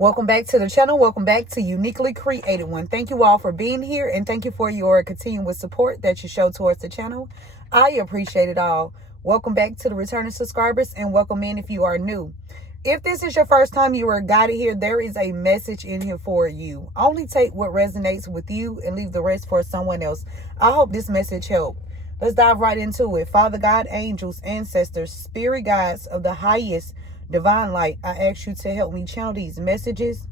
Welcome back to the channel. Welcome back to Uniquely Created One. Thank you all for being here, and thank you for your continuous support that you show towards the channel. I appreciate it all. Welcome back to the returning subscribers, and welcome in if you are new. If this is your first time you were guided here, there is a message in here for you. Only take what resonates with you and leave the rest for someone else. I hope this message helped. Let's dive right into it. Father God, angels, ancestors, spirit guides of the highest divine light, I ask you to help me channel these messages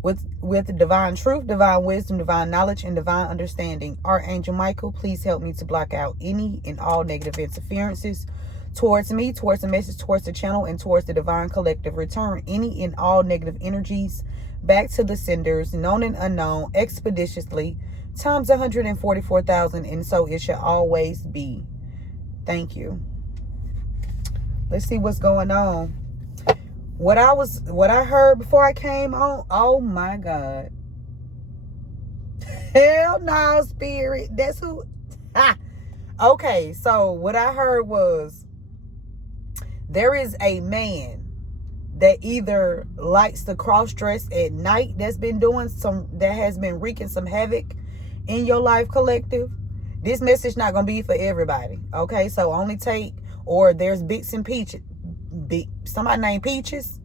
with divine truth, divine wisdom, divine knowledge, and divine understanding. Archangel Michael, please help me to block out any and all negative interferences towards me, towards the message, towards the channel, and towards the divine collective. Return any and all negative energies back to the senders, known and unknown, expeditiously, times 144,000, and so it shall always be. Thank you. Let's see what's going on. What I heard before I came on, oh my God. Hell no, spirit. That's who. Okay, so what I heard was there is a man that either likes to cross dress at night that has been wreaking some havoc in your life, collective. This message not gonna be for everybody. Okay, so only take. Or there's Bits and Peaches. Somebody named Peaches.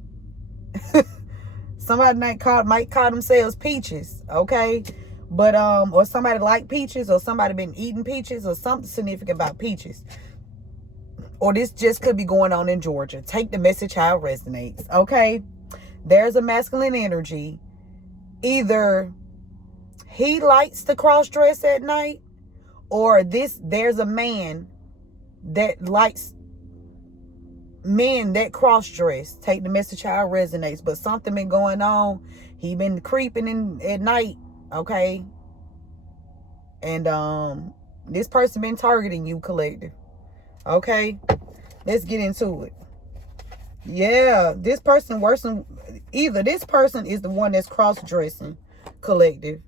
Somebody might call themselves Peaches. Okay. But or somebody like peaches, or somebody been eating peaches, or something significant about peaches. Or this just could be going on in Georgia. Take the message how it resonates. Okay. There's a masculine energy. Either he likes to cross dress at night, or there's a man that likes men that cross dress. Take the message how it resonates. But something been going on. He been creeping in at night. Okay. And this person been targeting you, collective. Okay. Let's get into it. Yeah, this person either this person is the one that's cross dressing, collective,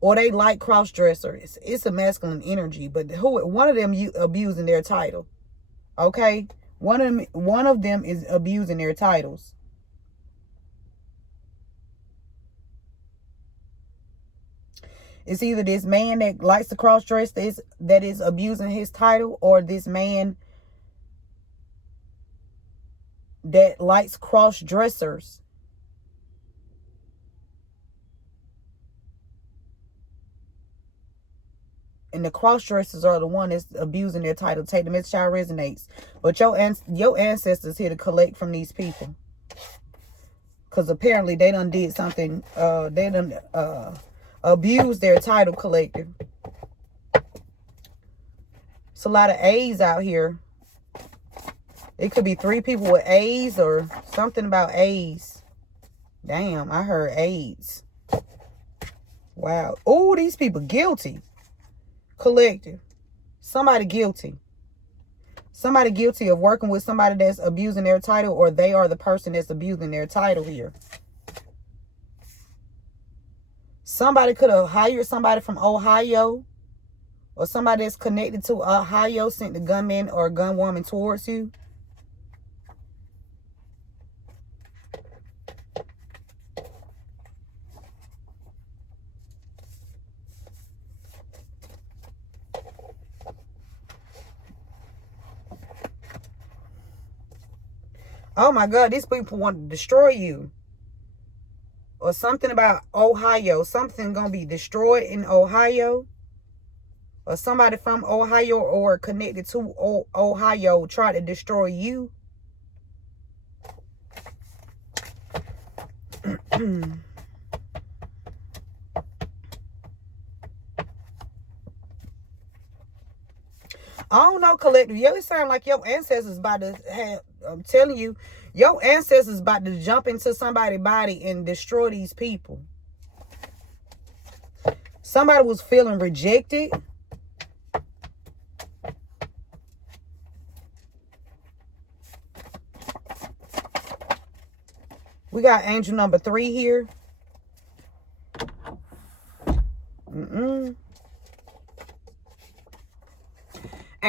or they like cross dressers. It's a masculine energy, but one of them you abusing their title. Okay, one of them is abusing their titles. It's either this man that likes to cross dress that is abusing his title, or this man that likes cross dressers. And the cross-dressers are the one that's abusing their title. Take the message how it resonates. But your ancestors here to collect from these people. Because apparently they done did something. They done abused their title, collective. It's a lot of A's out here. It could be 3 people with A's or something about A's. Damn, I heard AIDS. Wow. Oh, these people guilty. Collective. Somebody guilty. Somebody guilty of working with somebody that's abusing their title, or they are the person that's abusing their title here. Somebody could have hired somebody from Ohio, or somebody that's connected to Ohio sent the gunman or gunwoman towards you. Oh my God, these people want to destroy you. Or something about Ohio. Something going to be destroyed in Ohio. Or somebody from Ohio or connected to Ohio try to destroy you. I don't know, collective. You sound like your ancestors about to have, I'm telling you, your ancestors about to jump into somebody's body and destroy these people. Somebody was feeling rejected. We got angel number 3 here.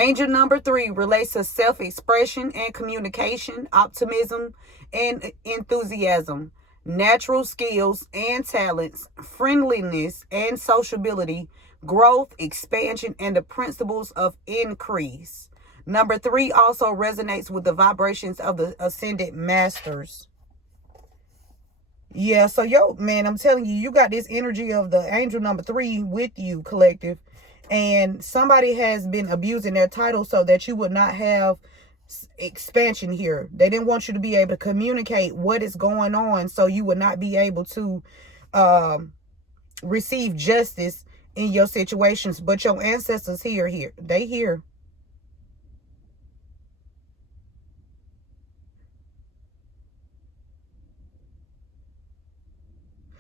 Angel number 3 relates to self-expression and communication, optimism and enthusiasm, natural skills and talents, friendliness and sociability, growth, expansion, and the principles of increase. Number 3 also resonates with the vibrations of the ascended masters. Yeah, so man, I'm telling you, you got this energy of the angel number 3 with you, collective. And somebody has been abusing their title so that you would not have expansion here. They didn't want you to be able to communicate what is going on, so you would not be able to receive justice in your situations. But your ancestors here. They here.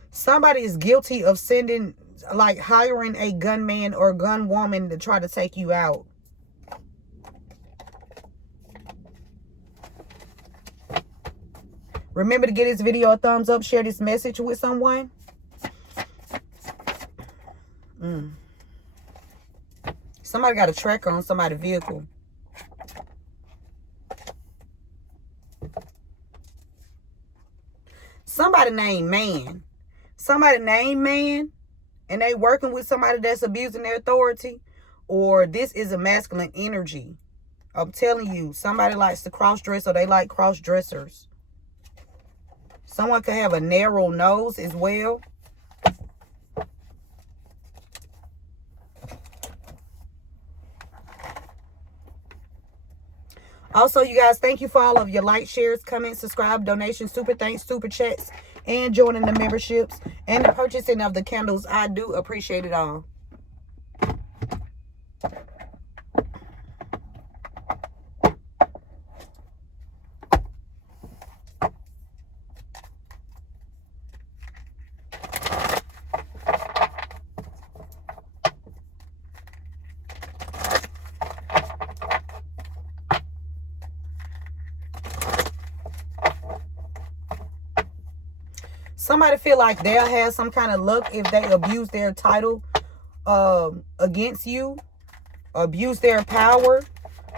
Somebody is guilty of hiring a gunman or gunwoman to try to take you out. Remember to give this video a thumbs up, share this message with someone. Somebody got a tracker on somebody's vehicle. Somebody named Man. Somebody named Man, and they working with somebody that's abusing their authority, or this is a masculine energy. I'm telling you, somebody likes to cross-dress, or they like cross-dressers. Someone could have a narrow nose as well. Also, you guys, thank you for all of your likes, shares, comments, subscribe, donations, super thanks, super chats, and joining the memberships and the purchasing of the candles. I do appreciate it all. Somebody feel like they'll have some kind of luck if they abuse their title against you, abuse their power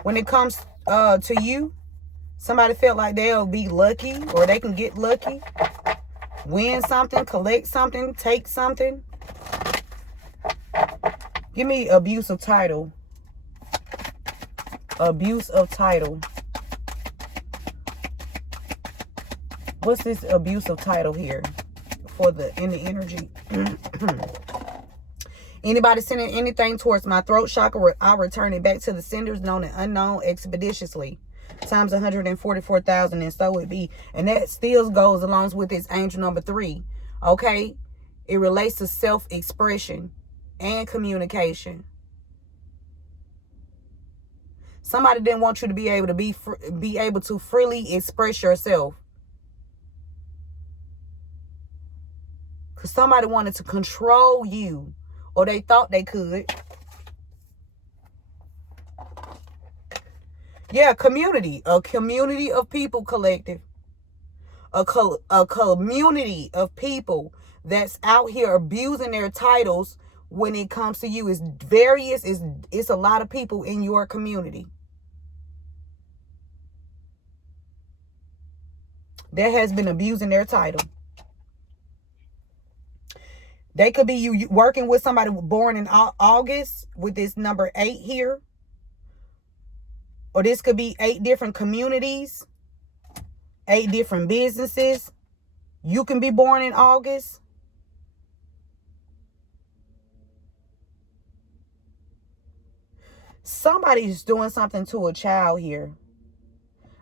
when it comes to you. Somebody felt like they'll be lucky, or they can get lucky, win something, collect something, take something. Give me abuse of title. Abuse of title. What's this abuse of title here for in the energy? Anybody sending anything towards my throat chakra, I'll return it back to the senders, known and unknown, expeditiously. Times 144,000, and so it be. And that still goes along with this angel number 3. Okay? It relates to self-expression and communication. Somebody didn't want you to be able to freely express yourself. Because somebody wanted to control you, or they thought they could. Yeah, community. A community of people, collective. A community of people that's out here abusing their titles when it comes to you. It's a lot of people in your community that has been abusing their title. They could be you working with somebody born in August with this number 8 here. Or this could be 8 different communities, 8 different businesses. You can be born in August. Somebody's doing something to a child here.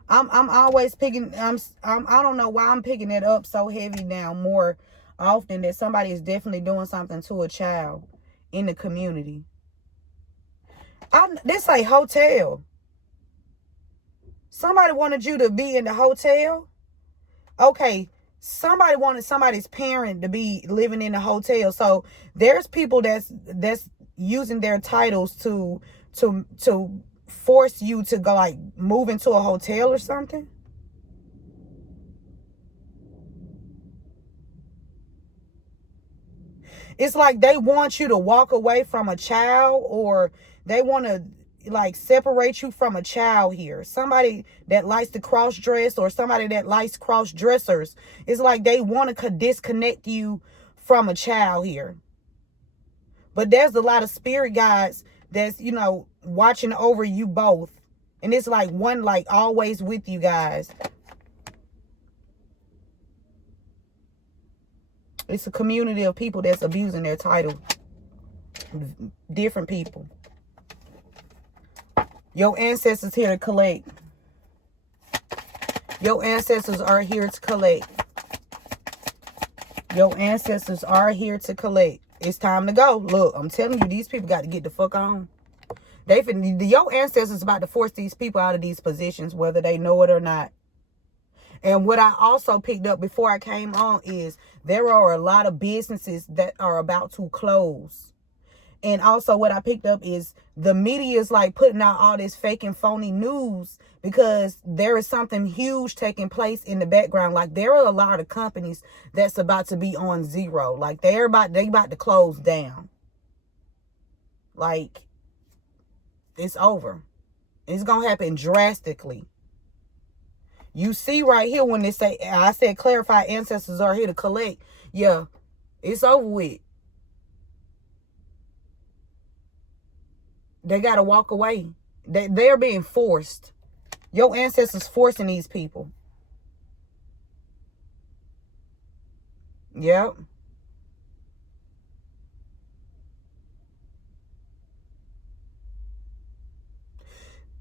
I'm always picking, I don't know why I'm picking it up so heavy now more often, that somebody is definitely doing something to a child in the community. This a hotel. Somebody wanted you to be in the hotel. Okay, somebody wanted somebody's parent to be living in the hotel. So there's people that's using their titles to force you to go, like, move into a hotel or something. It's like they want you to walk away from a child, or they want to, like separate you from a child here. Somebody that likes to cross dress, or somebody that likes cross dressers. It's like they want to disconnect you from a child here. But there's a lot of spirit guides that's, you know, watching over you both. And it's like one, like, always with you guys. It's a community of people that's abusing their title. Different people. Your ancestors here to collect. Your ancestors are here to collect. Your ancestors are here to collect. It's time to go. Look, I'm telling you, these people got to get the fuck on. Your ancestors about to force these people out of these positions, whether they know it or not. And what I also picked up before I came on is there are a lot of businesses that are about to close. And also what I picked up is the media is like putting out all this fake and phony news because there is something huge taking place in the background. Like there are a lot of companies that's about to be on zero. Like they about to close down. Like it's over. It's going to happen drastically. You see right here when they say, I said clarify ancestors are here to collect. Yeah, it's over with. They got to walk away. They're being forced. Your ancestors forcing these people. Yep.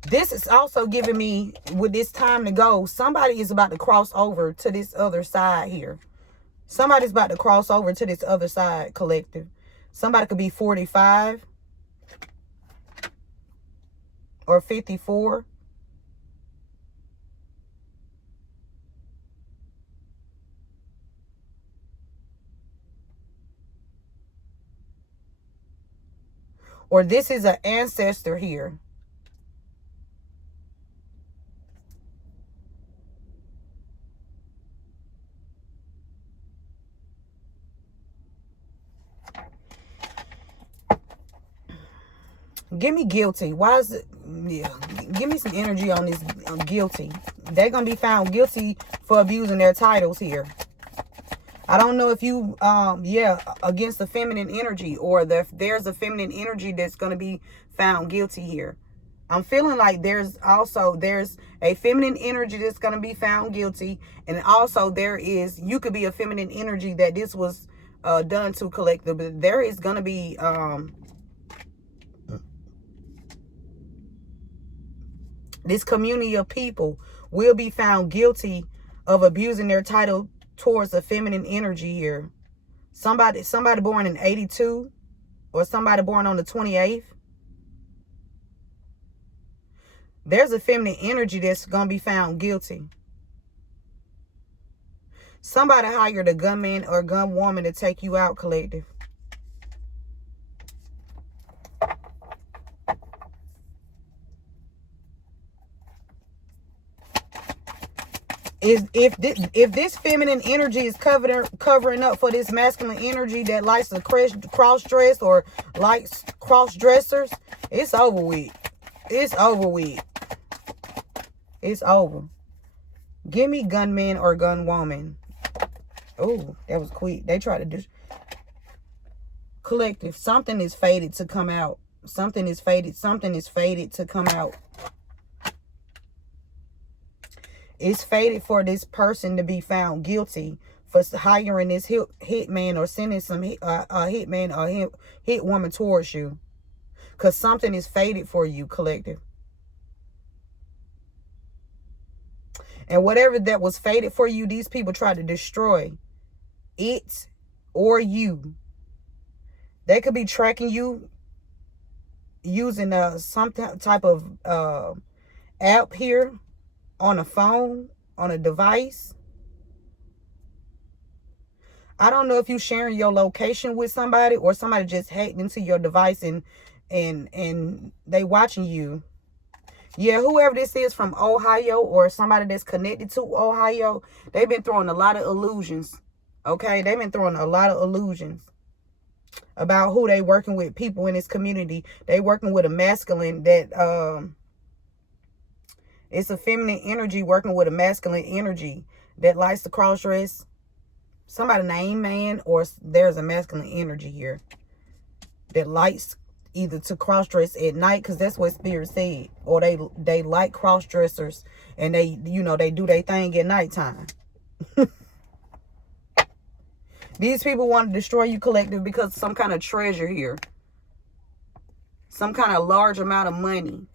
This is also giving me, with this time to go, somebody is about to cross over to this other side here. Somebody's about to cross over to this other side, collective. Somebody could be 45 or 54. Or this is an ancestor here. Give me guilty. Why is it? Yeah. Give me some energy on this guilty. They're going to be found guilty for abusing their titles here. I don't know if you, against the feminine energy, or there's a feminine energy that's going to be found guilty here. I'm feeling like there's a feminine energy that's going to be found guilty. And also you could be a feminine energy that this was done to, collective. But there is going to be, this community of people will be found guilty of abusing their title towards the feminine energy here. Somebody born in 82 or somebody born on the 28th. There's a feminine energy that's going to be found guilty. Somebody hired a gunman or gunwoman to take you out, collective. If this feminine energy is covering up for this masculine energy that likes to cross dress or likes cross dressers, it's over with. It's over with. It's over. Give me gunman or gunwoman. Oh, that was quick. They tried to do. Collective, something is fated to come out. Something is fated. Something is fated to come out. It's fated for this person to be found guilty for hiring this hitman or sending some hitman or hit woman towards you. Because something is fated for you, collective. And whatever that was fated for you, these people try to destroy it or you. They could be tracking you using some type of app here. On a phone, on a device. I don't know if you sharing your location with somebody or somebody just hacked into your device and they watching you. Yeah, whoever this is from Ohio or somebody that's connected to Ohio, they've been throwing a lot of illusions. Okay, they've been throwing a lot of illusions. about who they working with, people in this community. They working with a masculine that it's a feminine energy working with a masculine energy that likes to cross dress. Somebody named man, or there's a masculine energy here that likes either to cross dress at night, because that's what Spirit said, or they like cross dressers, and they, you know, they do their thing at nighttime. These people want to destroy you, collective, because of some kind of treasure here, some kind of large amount of money.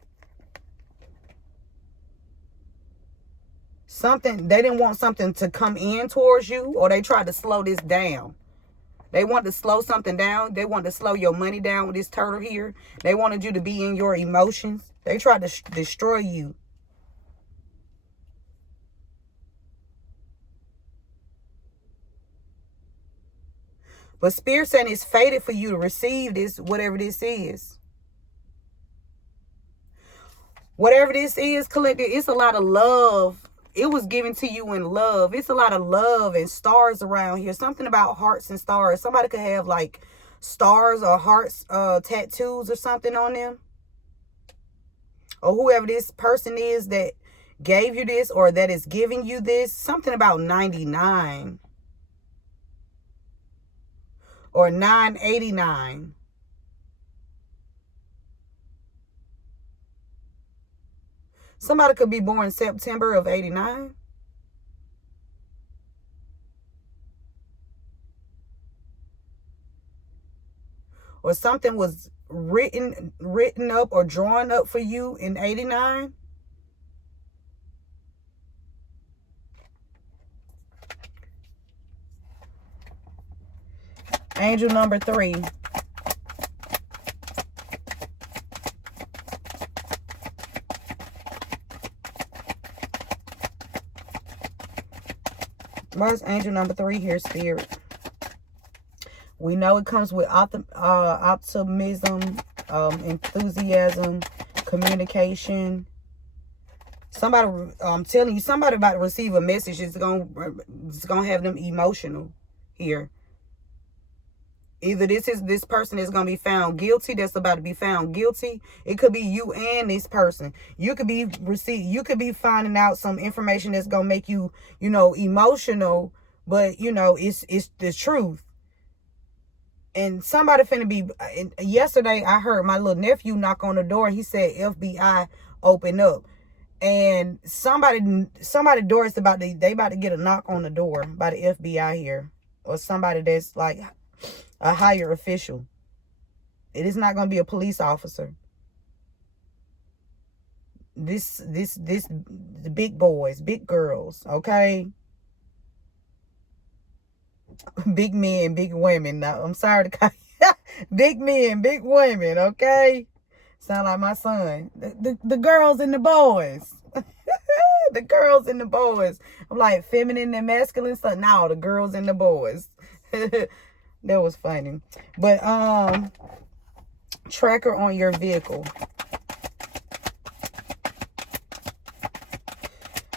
Something, they didn't want something to come in towards you, or they tried to slow this down. They want to slow something down. They want to slow your money down with this turtle here. They wanted you to be in your emotions. They tried to destroy you. But Spirit saying it's fated for you to receive this, whatever this is. Whatever this is, collective, it's a lot of love. It was given to you in love. It's a lot of love and stars around here. Something about hearts and stars. Somebody could have like stars or hearts tattoos or something on them. Or whoever this person is that gave you this, or that is giving you this. Something about 99. Or 989. Somebody could be born September of 89. Or something was written up or drawn up for you in 89. Angel number 3. What's angel number 3 here, Spirit? We know it comes with optimism, enthusiasm, communication. Somebody, I'm telling you, somebody about to receive a message. It's gonna have them emotional here. Either this person is going to be found guilty, that's about to be found guilty. It could be you and this person. You could be finding out some information that's going to make you, you know, emotional, but you know, it's the truth. And somebody finna be, yesterday I heard my little nephew knock on the door, and he said, FBI, open up. And somebody door is about to, they about to get a knock on the door by the FBI here, or somebody that's like a higher official. It is not going to be a police officer. The big boys, big girls, okay? Big men, big women. Now, I'm sorry to call you. Big men, big women, okay? Sound like my son. The girls and the boys. The girls and the boys. I'm like feminine and masculine. So now the girls and the boys. That was funny. But tracker on your vehicle.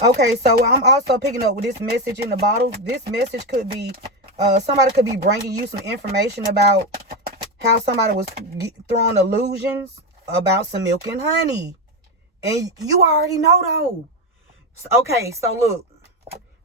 Okay, so I'm also picking up with this message in the bottle. This message could be somebody could be bringing you some information about how somebody was throwing illusions about some milk and honey, and you already know though. Okay, so look.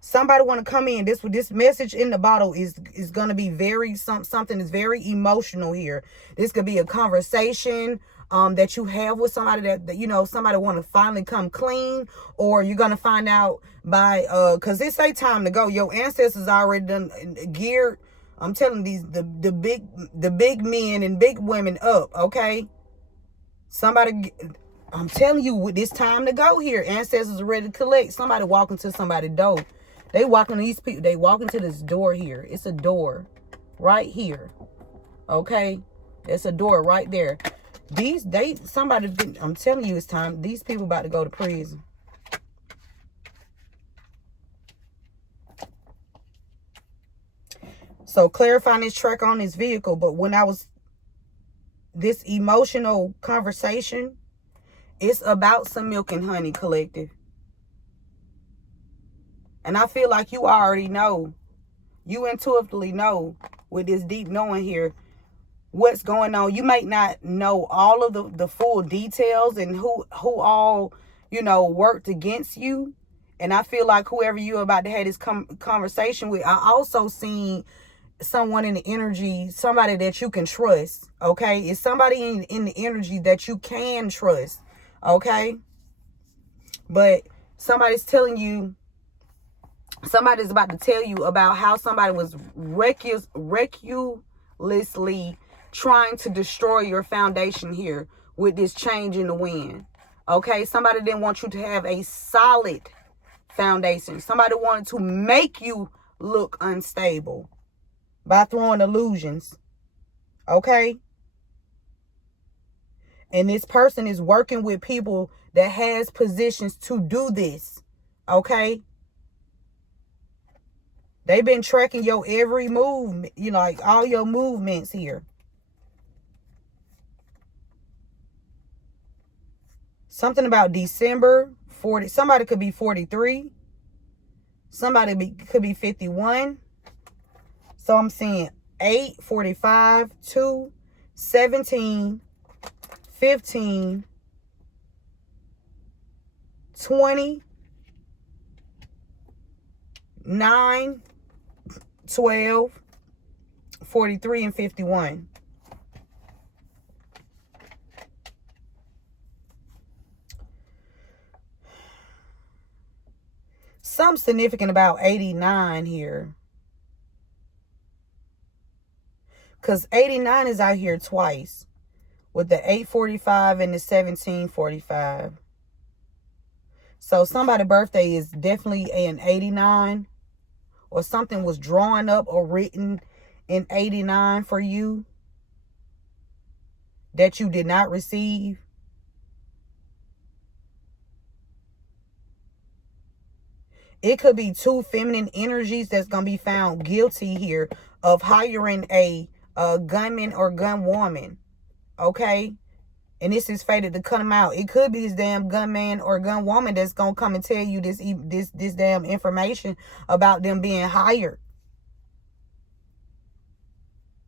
Somebody want to come in. This message in the bottle is going to be very something is very emotional here. This could be a conversation that you have with somebody that you know, somebody want to finally come clean, or you're going to find out by cuz it's a time to go. Your ancestors already done geared, I'm telling these the big men and big women up, okay? Somebody, I'm telling you, with this time to go here, ancestors are ready to collect. Somebody walking to somebody's door. They walking these people. They walking to this door here. It's a door right here. Okay, it's a door right there. Somebody. I'm telling you, it's time. These people about to go to prison. So clarifying this track on this vehicle. But when I was this emotional conversation, it's about some milk and honey, collective. And I feel like you already know. You intuitively know with this deep knowing here what's going on. You might not know all of the full details and who all, worked against you. And I feel like whoever you're about to have this conversation with, I also seen someone in the energy, somebody that you can trust. Okay, it's somebody in the energy that you can trust. Okay, but somebody's about to tell you about how somebody was recklessly trying to destroy your foundation here with this change in the wind. Okay, somebody didn't want you to have a solid foundation. Somebody wanted to make you look unstable by throwing illusions. Okay, and this person is working with people that has positions to do this. Okay, they've been tracking your every move, like all your movements here. Something about December 40. Somebody could be 43. Somebody could be 51. So I'm seeing 8, 45, 2, 17, 15, 20, 9, 12, 43, and 51. Something significant about 89 here. Because 89 is out here twice. With the 845 and the 1745. So somebody's birthday is definitely an 89. Or something was drawn up or written in 89 for you. That you did not receive. It could be two feminine energies that's going to be found guilty here of hiring a gunman or gun woman. Okay? And this is fated to come out. It could be this damn gunman or gun woman that's going to come and tell you this damn information about them being hired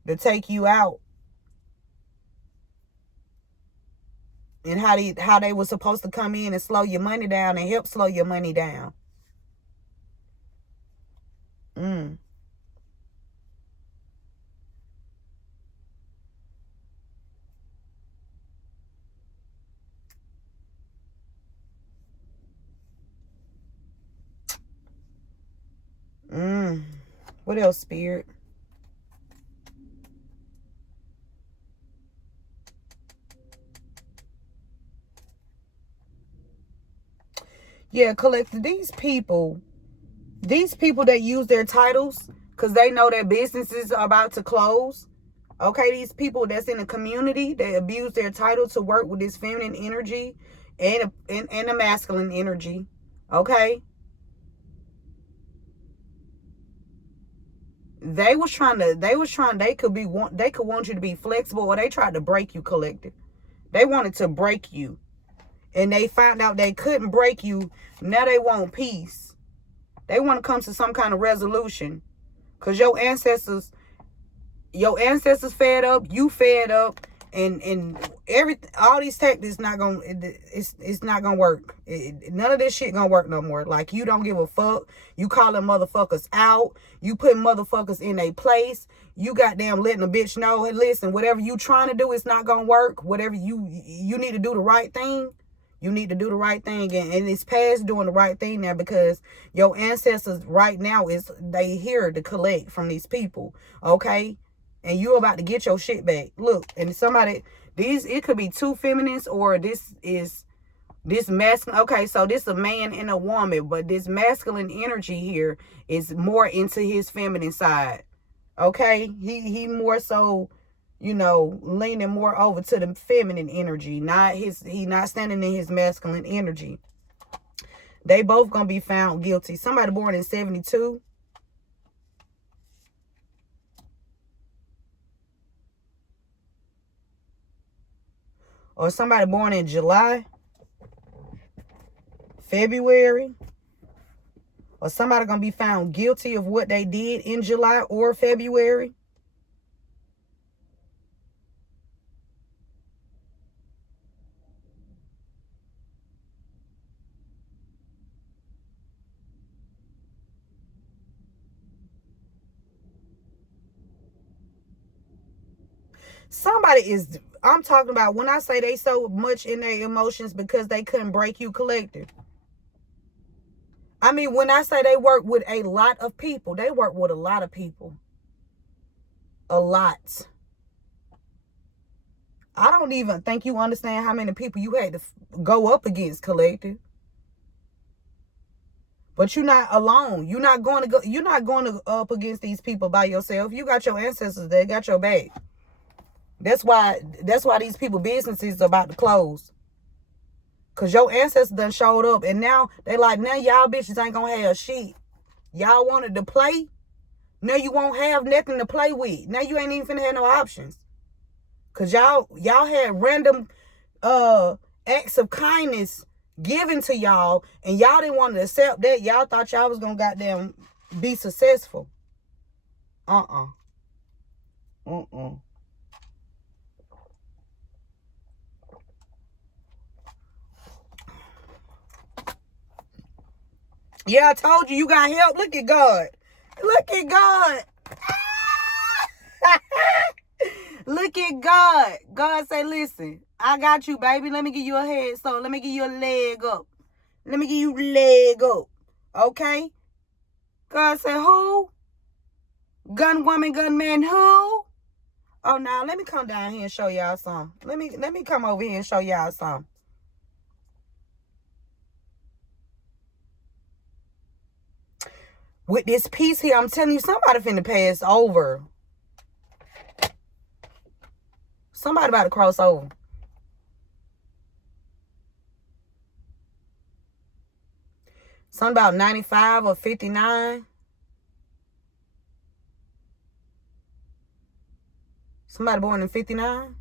to take you out. And how they were supposed to come in and slow your money down and help slow your money down. What else, Spirit? Yeah, Collective, these people that use their titles because they know their businesses are about to close. Okay, these people that's in the community, they abuse their title to work with this feminine energy and a masculine energy. Okay. They could want you to be flexible, or they tried to break you, Collective. They wanted to break you. And they found out they couldn't break you. Now they want peace. They want to come to some kind of resolution. Because your ancestors fed up, you fed up, and everything, all these tactics it's not gonna work. None of this shit gonna work no more. Like, you don't give a fuck. You calling motherfuckers out. You putting motherfuckers in a place. You goddamn letting a bitch know, hey, listen, whatever you trying to do, it's not gonna work. Whatever you need to do the right thing. You need to do the right thing, and it's past doing the right thing now, because your ancestors right now they here to collect from these people, okay? And you're about to get your shit back. Look, and it could be two feminines, or this masculine. Okay, so this is a man and a woman, but this masculine energy here is more into his feminine side. Okay, he more so, leaning more over to the feminine energy. He not standing in his masculine energy. They both gonna be found guilty. Somebody born in 72. Or somebody born in July, February. Or somebody gonna be found guilty of what they did in July or February. Somebody is, I'm talking about when I say they so much in their emotions because they couldn't break you, collective. I mean, when I say they work with a lot of people, they work with a lot of people. A lot. I don't even think you understand how many people you had to go up against, collective. But you're not alone. You're not going to up against these people by yourself. You got your ancestors, they got your back. That's why these people businesses are about to close. Cause your ancestors done showed up and now they like, now y'all bitches ain't gonna have shit. Y'all wanted to play. Now you won't have nothing to play with. Now you ain't even finna have no options. Cause y'all had random acts of kindness given to y'all and y'all didn't want to accept that. Y'all thought y'all was gonna goddamn be successful. Yeah, I told you got help. Look at God. Look at God. Look at God. God say, listen, I got you, baby. Let me give you a head. So let me give you a leg up. Let me give you a leg up. Okay? God said, who? Gun woman, gun man, who? Oh, now let me come down here and show y'all some. Let me come over here and show y'all some. With this piece here, I'm telling you, somebody finna pass over. Somebody about to cross over. Something about 95 or 59. Somebody born in 59.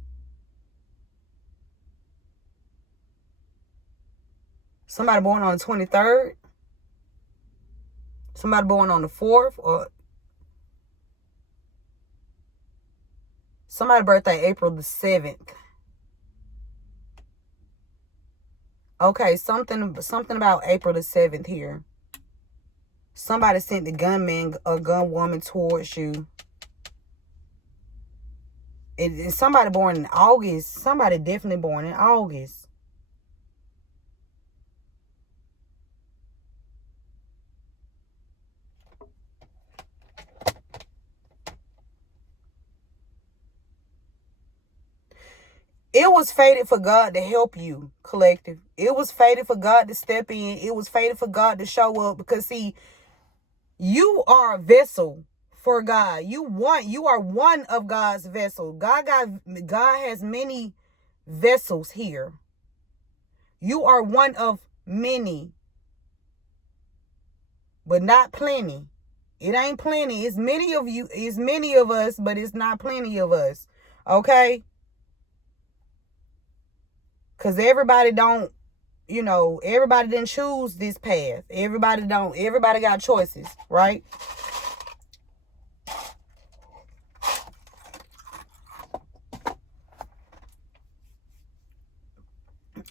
Somebody born on the 23rd. Somebody born on the 4th, or somebody birthday April the 7th. Okay, something about April the 7th here. Somebody sent the gunman or gun woman towards you. Somebody born in August. Somebody definitely born in August. It was fated for God to help you, collective. It was fated for God to step in. It was fated for God to show up because, see, you are a vessel for God. You are one of God's vessels. God has many vessels here. You are one of many, but not plenty. It ain't plenty. It's many of you. It's many of us, but it's not plenty of us. Okay? Because everybody don't, everybody didn't choose this path. Everybody got choices, right?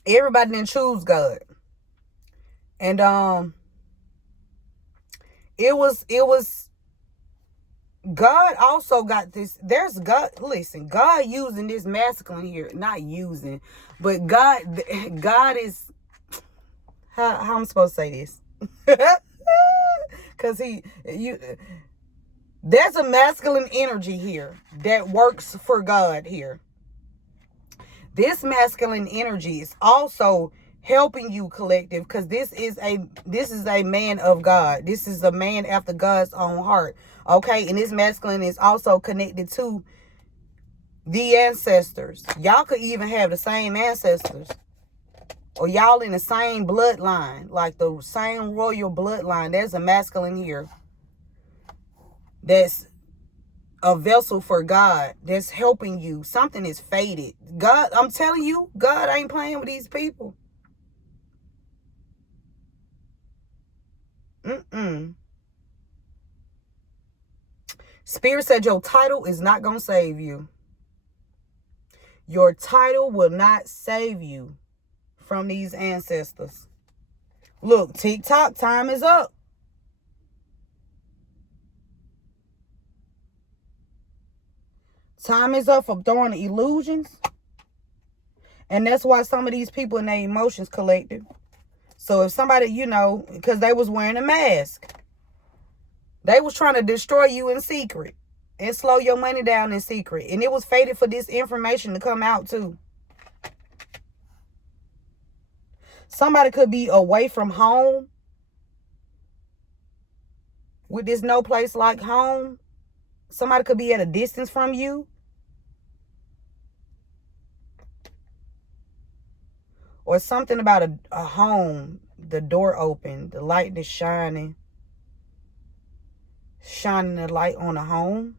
Everybody didn't choose God. And it was God also got this. There's God. Listen, God using this masculine here, not using, but God is, how I'm supposed to say this? Because there's a masculine energy here that works for God here. This masculine energy is also helping you, collective, because this is a man of God. This is a man after God's own heart. Okay, and this masculine is also connected to the ancestors. Y'all could even have the same ancestors, or y'all in the same bloodline, like the same royal bloodline. There's a masculine here that's a vessel for God, that's helping you. Something is fated. God, I'm telling you, God ain't playing with these people. Spirit said your title is not going to save you. Your title will not save you from these ancestors. Look, TikTok time is up. Time is up for throwing illusions. And that's why some of these people in their emotions collective. So if somebody, you know, because they was wearing a mask. They was trying to destroy you in secret. And slow your money down in secret. And it was fated for this information to come out too. Somebody could be away from home. With this no place like home. Somebody could be at a distance from you. Or something about a home. The door open. The light is shining. Shining the light on a home.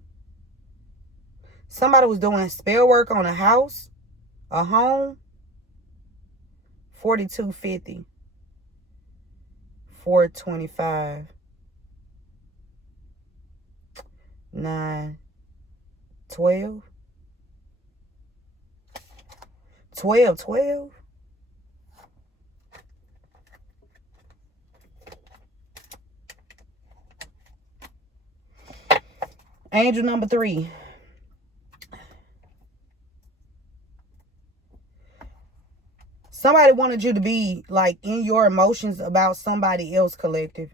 Somebody was doing spell work on a house. A home. 4250. 425. 9. 12. 12. 12. Angel number 3. Somebody wanted you to be like in your emotions about somebody else, collective.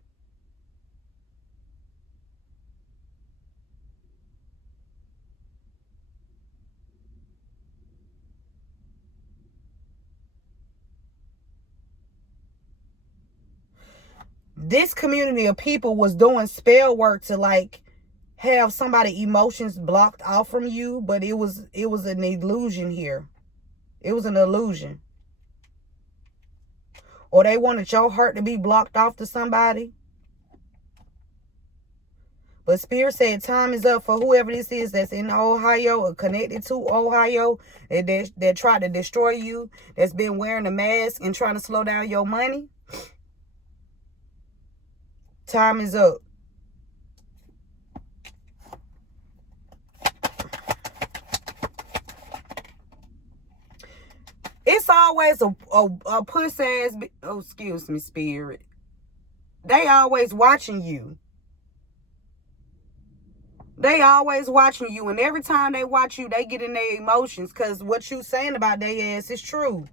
This community of people was doing spell work to like have somebody emotions blocked off from you, but it was an illusion here. It was an illusion. Or they wanted your heart to be blocked off to somebody. But Spirit said time is up for whoever this is that's in Ohio or connected to Ohio that tried to destroy you, that's been wearing a mask and trying to slow down your money. Time is up. It's always a pussy ass. Oh, excuse me, Spirit. They always watching you. They always watching you. And every time they watch you, they get in their emotions. Because what you saying about their ass is true.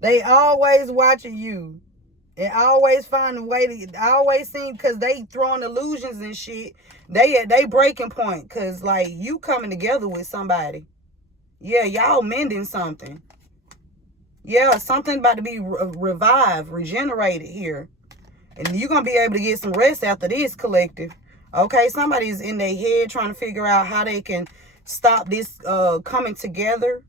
They always watching you. And always find a way to, I always seem, because they throwing illusions and shit. They breaking point. Because, like, you coming together with somebody. Yeah, y'all mending something. Yeah, something about to be revived, regenerated here. And you're going to be able to get some rest after this, collective. Okay, somebody's in their head trying to figure out how they can stop this coming together.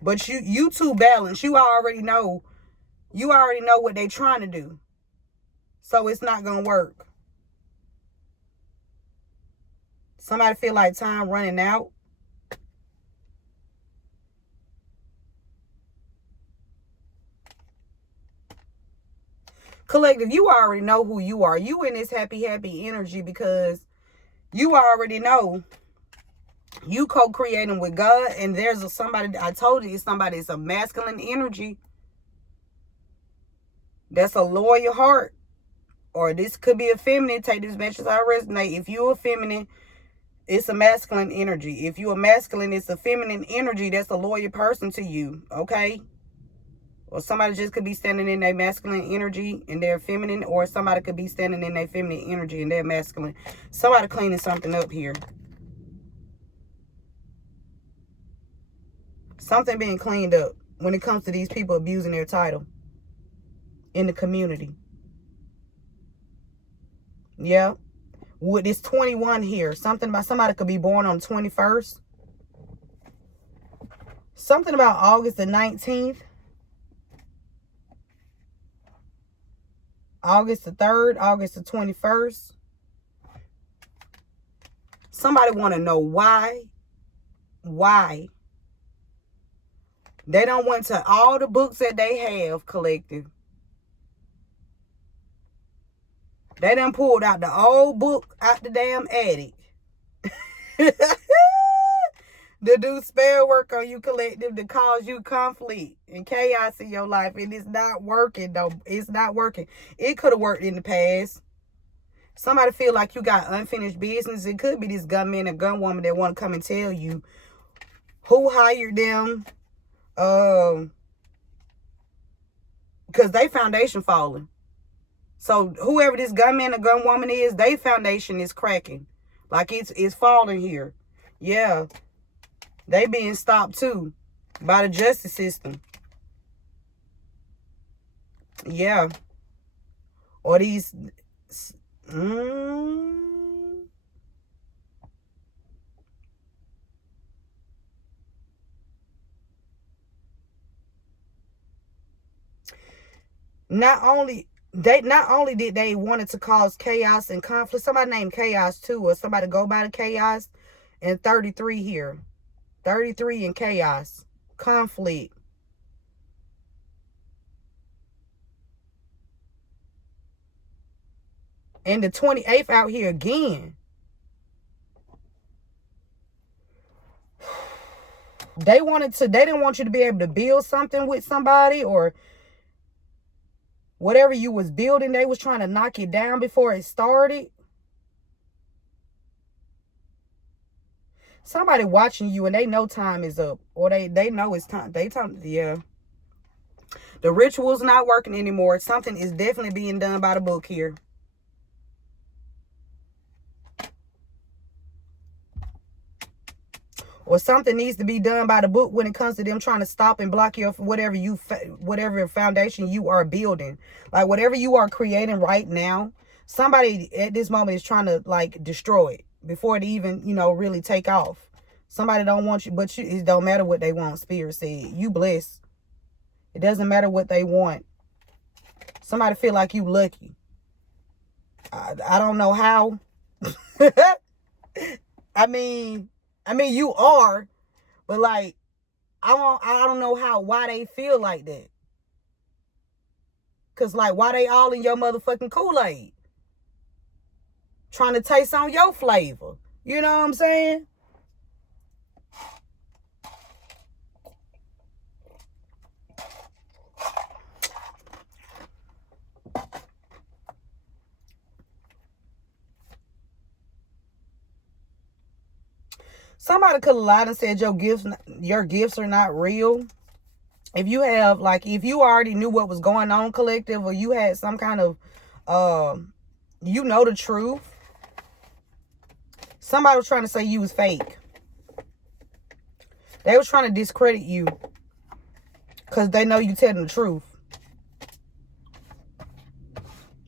But you two balance. You already know what they're trying to do. So it's not going to work. Somebody feel like time running out. Collective, you already know who you are. You in this happy energy because you already know you co-creating with God. And there's somebody, I told you, somebody's a masculine energy. That's a loyal heart. Or this could be a feminine. Take this message I resonate. If you're a feminine, it's a masculine energy. If you're a masculine, it's a feminine energy. That's a loyal person to you. Okay? Or somebody just could be standing in their masculine energy and they're feminine. Or somebody could be standing in their feminine energy and they're masculine. Somebody cleaning something up here. Something being cleaned up when it comes to these people abusing their title in the community. Yeah. With this 21 here. Something about somebody could be born on the 21st. Something about August the 19th. August the 3rd. August the 21st. Somebody want to know why. Why. They don't went to all the books that they have, collective. They done pulled out the old book out the damn attic. To do spell work on you, collective, to cause you conflict and chaos in your life. And it's not working, though. It's not working. It could have worked in the past. Somebody feel like you got unfinished business. It could be this gunman or gunwoman that want to come and tell you who hired them. Because they foundation falling. So whoever this gunman or gunwoman is, they foundation is cracking. Like it's falling here. Yeah. They being stopped too by the justice system. Yeah. Or these... Not only did they wanted to cause chaos and conflict. Somebody named Chaos too, or somebody go by the Chaos, and 33 here. 33 in chaos. Conflict. And the 28th out here again. They didn't want you to be able to build something with somebody, or whatever you was building, they was trying to knock it down before it started. Somebody watching you and they know time is up, or they know it's time. Yeah. The ritual's not working anymore. Something is definitely being done by the book here. Or something needs to be done by the book when it comes to them trying to stop and block your whatever foundation you are building. Like whatever you are creating right now, somebody at this moment is trying to like destroy it before it even, really take off. Somebody don't want you, but it don't matter what they want. Spirit said, you blessed. It doesn't matter what they want. Somebody feel like you lucky. I don't know how. I mean, you are, but like, I don't know why they feel like that. Cause like, why they all in your motherfucking Kool-Aid? Trying to taste on your flavor. You know what I'm saying? Somebody could have lied and said your gifts are not real. If you already knew what was going on, collective, or you had some kind of, the truth. Somebody was trying to say you was fake. They was trying to discredit you because they know you telling the truth.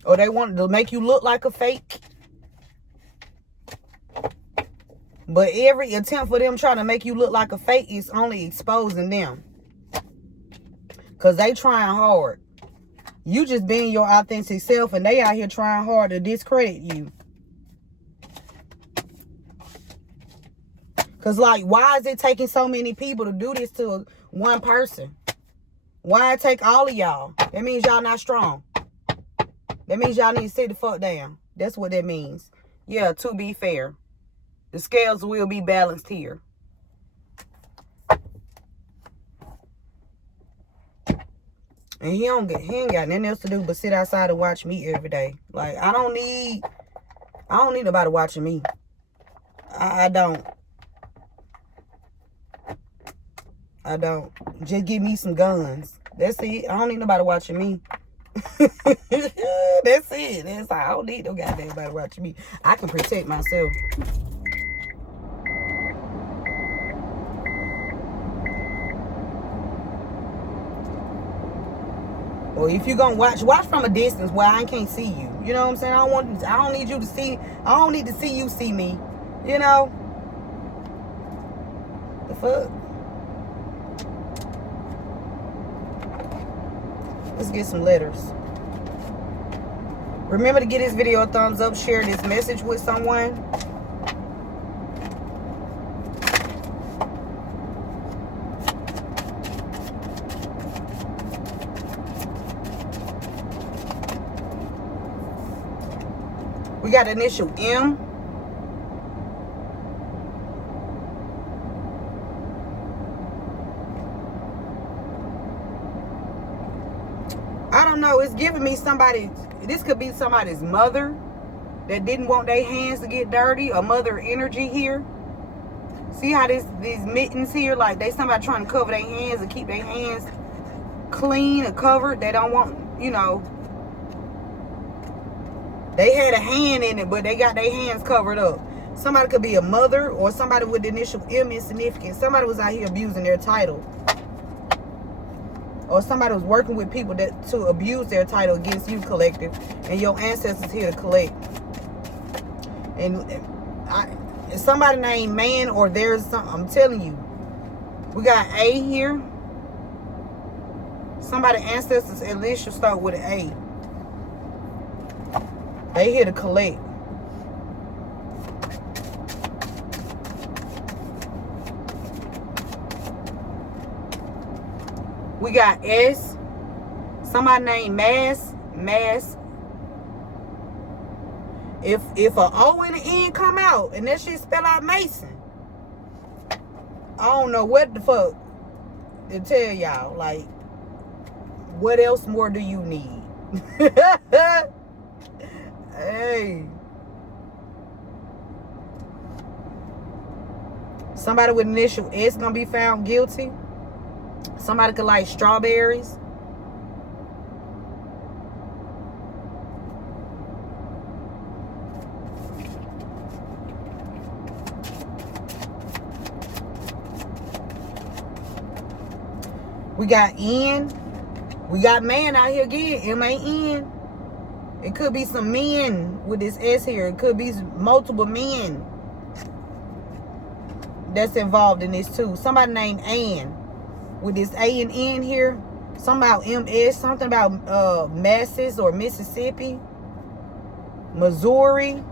Or they wanted to make you look like a fake. But every attempt for them trying to make you look like a fake is only exposing them. Because they trying hard. You just being your authentic self, and they out here trying hard to discredit you. Because, like, why is it taking so many people to do this to one person? Why it take all of y'all? That means y'all not strong. That means y'all need to sit the fuck down. That's what that means. Yeah, to be fair. The scales will be balanced here. And he ain't got nothing else to do but sit outside and watch me every day. Like, I don't need nobody watching me. I don't. Just give me some guns. That's it. I don't need nobody watching me. That's it. I don't need no goddamn nobody watching me. I can protect myself. Or if you're gonna watch from a distance where I can't see you. You know what I'm saying? I don't need you to see. I don't need to see you see me. You know? The fuck? Let's get some letters. Remember to give this video a thumbs up, share this message with someone. We got initial M. I don't know. It's giving me somebody. This could be somebody's mother. that didn't want their hands to get dirty. A mother energy here. See how these mittens here, like they somebody trying to cover their hands and keep their hands clean and covered. They don't want, you know, they had a hand in it, but they got their hands covered up. Somebody could be a mother or somebody with the initial M insignificant. Somebody was out here abusing their title. Or somebody was working with people to abuse their title against you, collective. And your ancestors here to collect. And somebody named man, or there's some, I'm telling you. We got A here. Somebody ancestors initial start with an A. They here to collect. We got S. Somebody named Mass. If a O and an N come out and that shit spell out Mason, I don't know what the fuck to tell y'all. Like, what else more do you need? Hey. Somebody with initial S gonna be found guilty. Somebody could like strawberries. We got N. We got man out here again. M-A-N. It could be some men with this S here. It could be multiple men that's involved in this too. Somebody named Ann with this A and N here. Something about MS. Something about Masses or Mississippi. Missouri.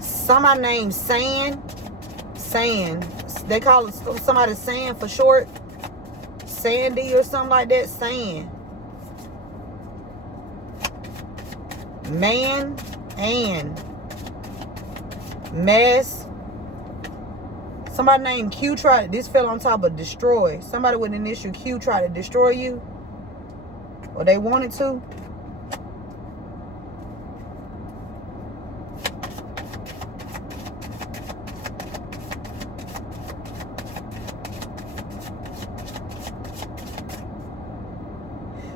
Somebody named Sand. They call it somebody Sand for short. Sandy or something like that. Sand. Man and Mass. Somebody named Q this fell on top of destroy. Somebody with initial Q tried to destroy you. Or they wanted to.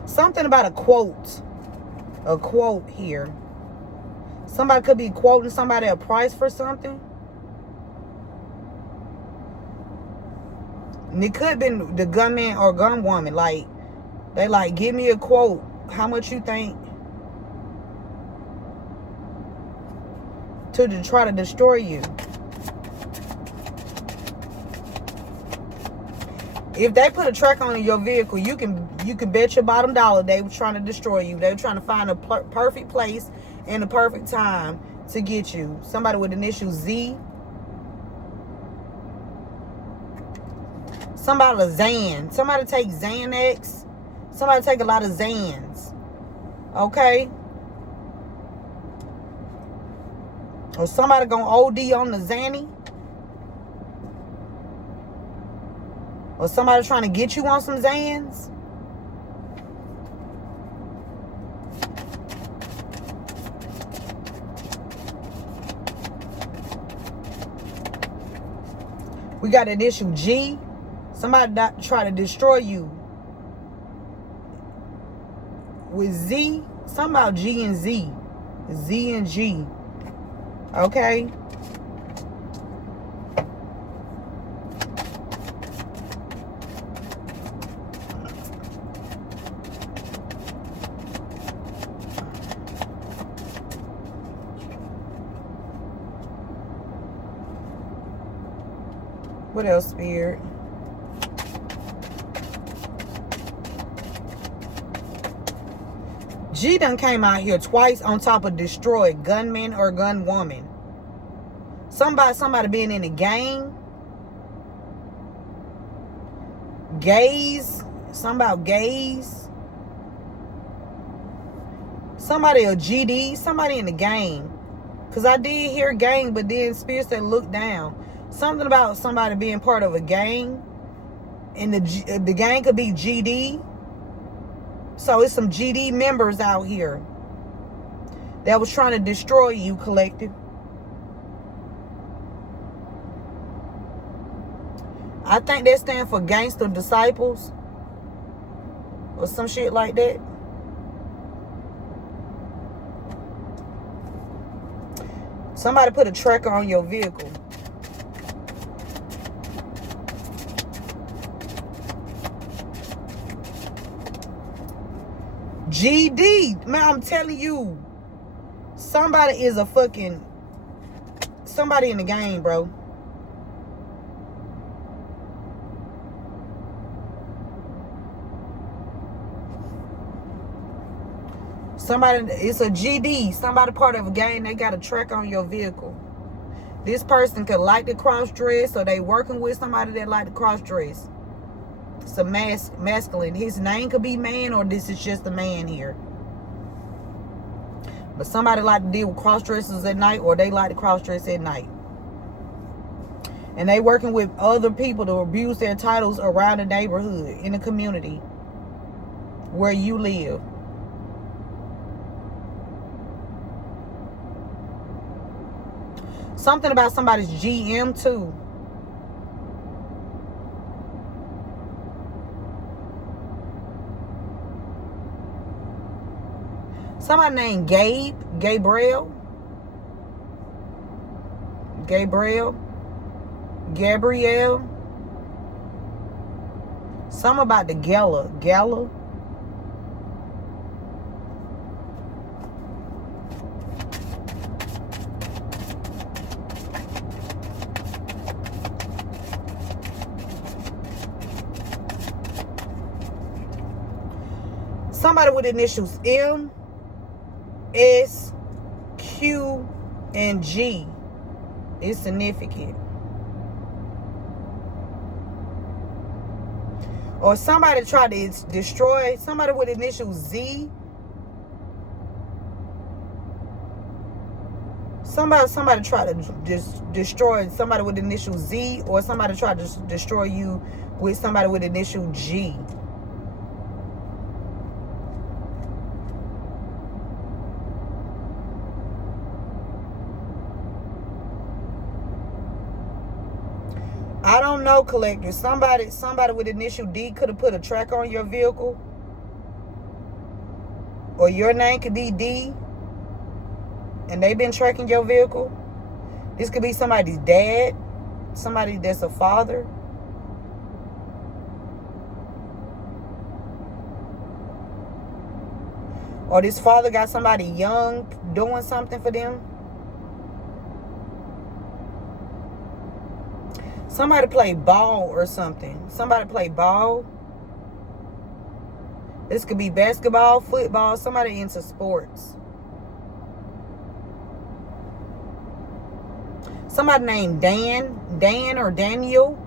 Something about a quote. A quote here. Somebody could be quoting somebody a price for something. And it could have been the gunman or gun woman. Like, they like, give me a quote. How much you think? To try to destroy you. If they put a track on your vehicle, you can bet your bottom dollar they were trying to destroy you. They were trying to find a perfect place and the perfect time to get you. Somebody with initial Z. Somebody a Xan. Somebody take Xanax. Somebody take a lot of Xans. Okay? Or somebody gonna OD on the Xanny. Or somebody trying to get you on some Xans. We got an issue G. Somebody try to destroy you. With Z. Something about G and Z. Z and G. Okay? What else, Spirit? G done came out here twice on top of destroyed gunman or gun woman. Somebody being in a gang. Gays. Something about gays. Somebody a GD. Somebody in the gang. Because I did hear gang, but then Spirit said look down. Something about somebody being part of a gang. And the gang could be GD. So it's some GD members out here that was trying to destroy you, collective. I think that stands for Gangster Disciples. Or some shit like that. Somebody put a tracker on your vehicle. GD, man, I'm telling you, somebody is a fucking, somebody in the game, bro. Somebody, it's a GD, somebody part of a gang, they got a track on your vehicle. This person could like to cross dress, or they working with somebody that like to cross dress. It's a masculine. His name could be man, or this is just a man here. But somebody like to deal with cross dressers at night, or they like to cross dress at night. And they working with other people to abuse their titles around the neighborhood, in the community where you live. Something about somebody's GM too. Somebody named Gabriel. Something about the Gala. Somebody with initials M, S, Q, and G is significant. Or somebody tried to destroy somebody with initials Z. Somebody tried to just destroy somebody with initial Z, or somebody tried to destroy you with somebody with initial G. I don't know, collector. Somebody with initial D could have put a track on your vehicle. Or your name could be D. And they've been tracking your vehicle. This could be somebody's dad. Somebody that's a father. Or this father got somebody young doing something for them. Somebody play ball or something. Somebody play ball. This could be basketball, football. Somebody into sports. Somebody named Dan or Daniel.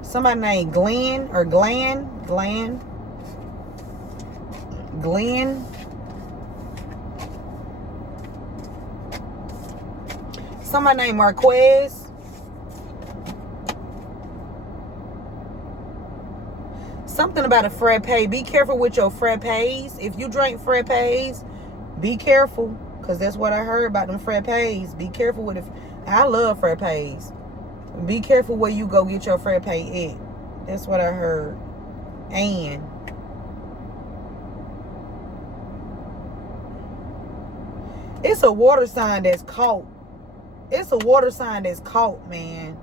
Somebody named Glenn or Glenn. Somebody named Marquez. Something about a frappe. Be careful with your frappes. If you drink frappes, be careful. Because that's what I heard about them frappes. Be careful with it. I love frappes. Be careful where you go get your frappe at. That's what I heard. And it's a water sign that's caught. It's a water sign that's caught, man.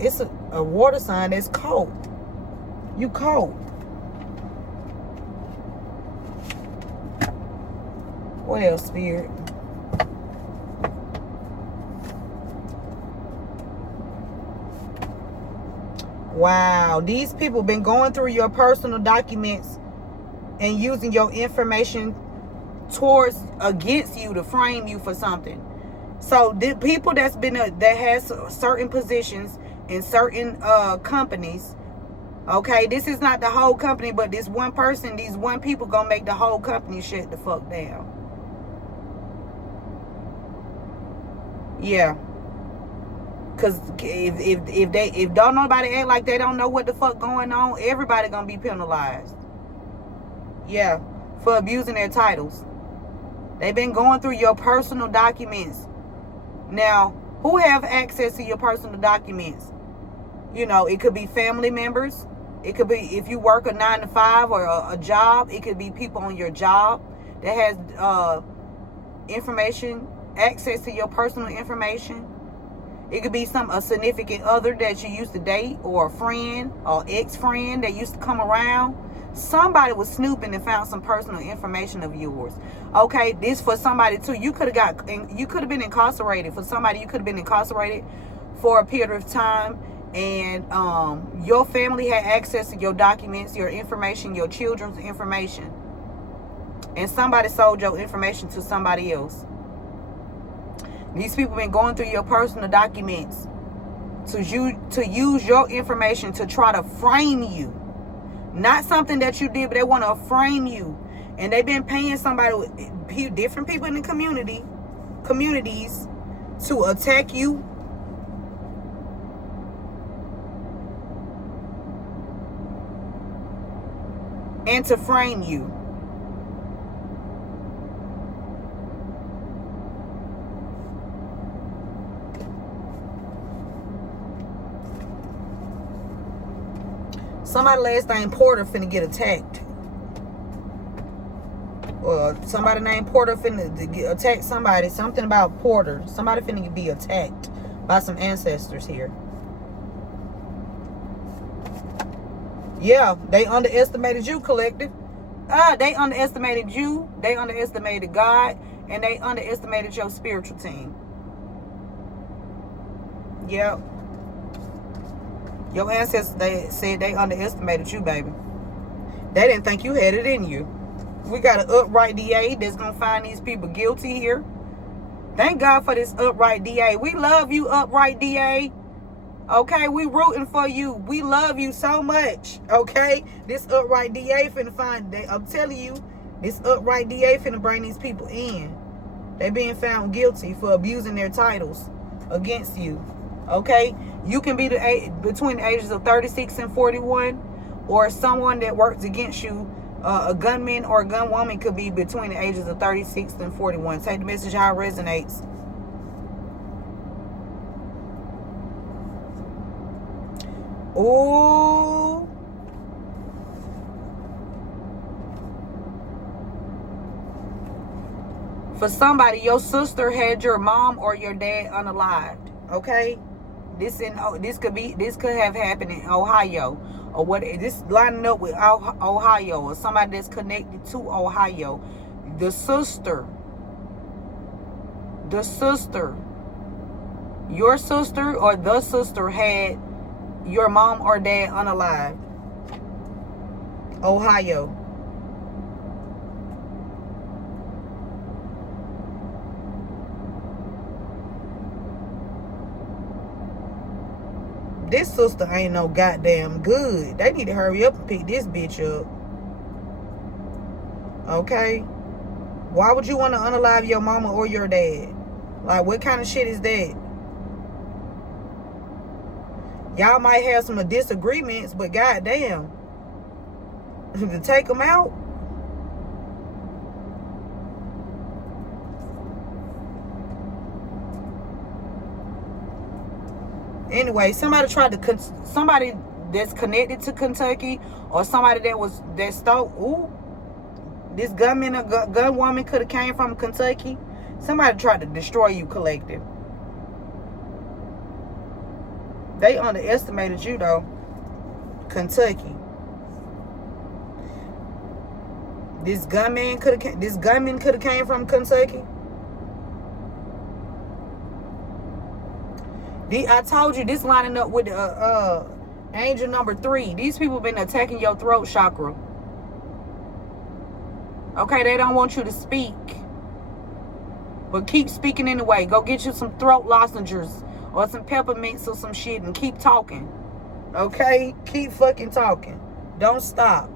It's a water sign that's caught. You caught. What else, Spirit? Wow, these people been going through your personal documents and using your information towards against you to frame you for something. So the people that has certain positions in certain companies, okay, this is not the whole company, but this one person, these one people gonna make the whole company shut the fuck down. Yeah. Cause if don't nobody act like they don't know what the fuck going on, everybody gonna be penalized. Yeah, for abusing their titles. They've been going through your personal documents. Now, who have access to your personal documents? You know, it could be family members. It could be, if you work a 9 to 5 or a job, it could be people on your job that has information, access to your personal information. It could be a significant other that you used to date, or a friend or ex-friend that used to come around. Somebody was snooping and found some personal information of yours. Okay, this for somebody too. You could have been incarcerated. For somebody, you could have been incarcerated for a period of time, and your family had access to your documents, your information, your children's information, and somebody sold your information to somebody else. These people been going through your personal documents to use your information to try to frame you. Not something that you did, but they want to frame you. And they've been paying different people in the communities to attack you. And to frame you. Somebody last name Porter finna get attacked. Or somebody named Porter finna attack somebody. Something about Porter. Somebody finna be attacked by some ancestors here. Yeah, they underestimated you, collective. They underestimated you. They underestimated God. And they underestimated your spiritual team. Yep. Your ancestors, they said they underestimated you, baby. They didn't think you had it in you. We got an upright DA that's going to find these people guilty here. Thank God for this upright DA. We love you, upright DA. Okay, we rooting for you. We love you so much. Okay, this upright DA finna I'm telling you, this upright DA finna bring these people in. They being found guilty for abusing their titles against you. Okay, you can be between the ages of 36 and 41, or someone that works against you, a gunman or a gunwoman could be between the ages of 36 and 41. Take the message how it resonates. Ooh. For somebody, your sister had your mom or your dad unalived. Okay, this could have happened in Ohio, or what? This lining up with Ohio, or somebody that's connected to Ohio. The sister, your sister or the sister had your mom or dad unalived. Ohio. This sister ain't no goddamn good. They need to hurry up and pick this bitch up. Okay? Why would you want to unalive your mama or your dad? Like, what kind of shit is that? Y'all might have some disagreements, but goddamn, to take them out. Anyway, somebody that's connected to Kentucky, or somebody that stole. Ooh, this gunman or gun woman could have came from Kentucky. Somebody tried to destroy you, collective. They underestimated you, though. Kentucky. This gunman could have came from Kentucky. I told you, this lining up with angel number 3. These people been attacking your throat chakra. Okay, they don't want you to speak. But keep speaking anyway. Go get you some throat lozenges or some peppermints or some shit and keep talking. Okay? Keep fucking talking. Don't stop.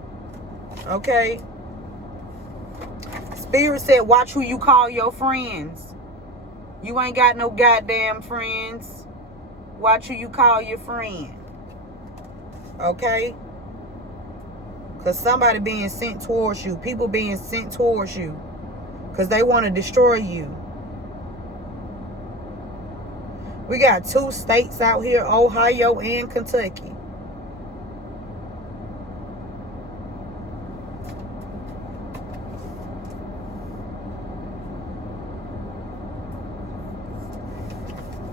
Okay? Spirit said, watch who you call your friends. You ain't got no goddamn friends. Watch who you call your friend. Okay? Because somebody being sent towards you. People being sent towards you. Because they want to destroy you. We got 2 states out here, Ohio and Kentucky.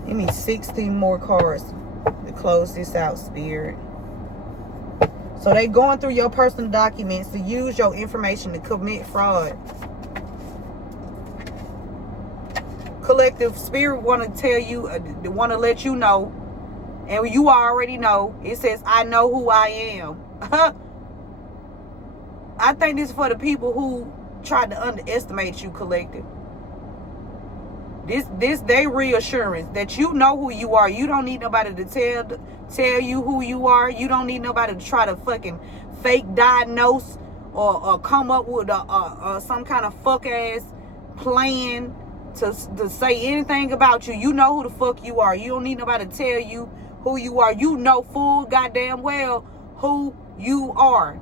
Give me 16 more cards to close this out, Spirit. So they going through your personal documents to use your information to commit fraud. Collective, Spirit want to tell you, want to let you know, and you already know. It says, I know who I am. I think this is for the people who tried to underestimate you, Collective. This they reassurance that you know who you are. You don't need nobody to tell you who you are. You don't need nobody to try to fucking fake diagnose or come up with some kind of fuck ass plan to say anything about you. You know who the fuck you are. You don't need nobody to tell you who you are. You know full goddamn well who you are.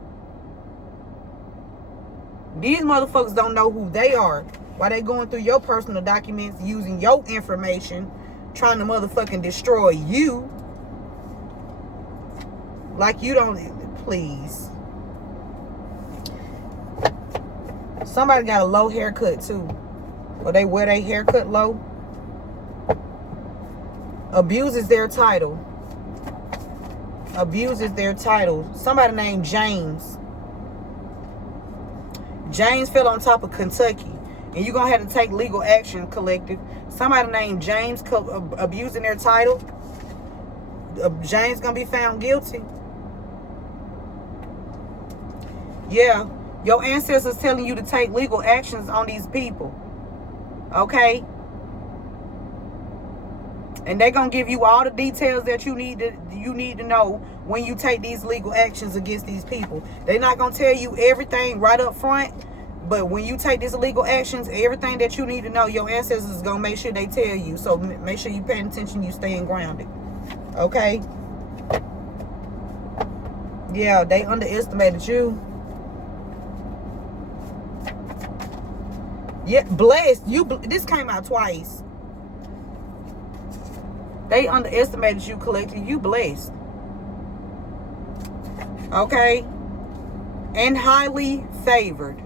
These motherfuckers don't know who they are. Why they going through your personal documents, using your information, trying to motherfucking destroy you. Like you don't, please. Somebody got a low haircut too. Or they wear their haircut low. Abuses their title. Abuses their title. Somebody named James. James fell on top of Kentucky. And you're going to have to take legal action, Collective. Somebody named James abusing their title. James going to be found guilty. Yeah. Your ancestors telling you to take legal actions on these people. Okay? And they're going to give you all the details that you need to know when you take these legal actions against these people. They're not going to tell you everything right up front. But when you take these legal actions, everything that you need to know, your ancestors is going to make sure they tell you. So make sure you paying attention, you staying grounded. Okay? Yeah, they underestimated you. Yeah, blessed. This came out twice. They underestimated you, Collective. You blessed. Okay? And highly favored.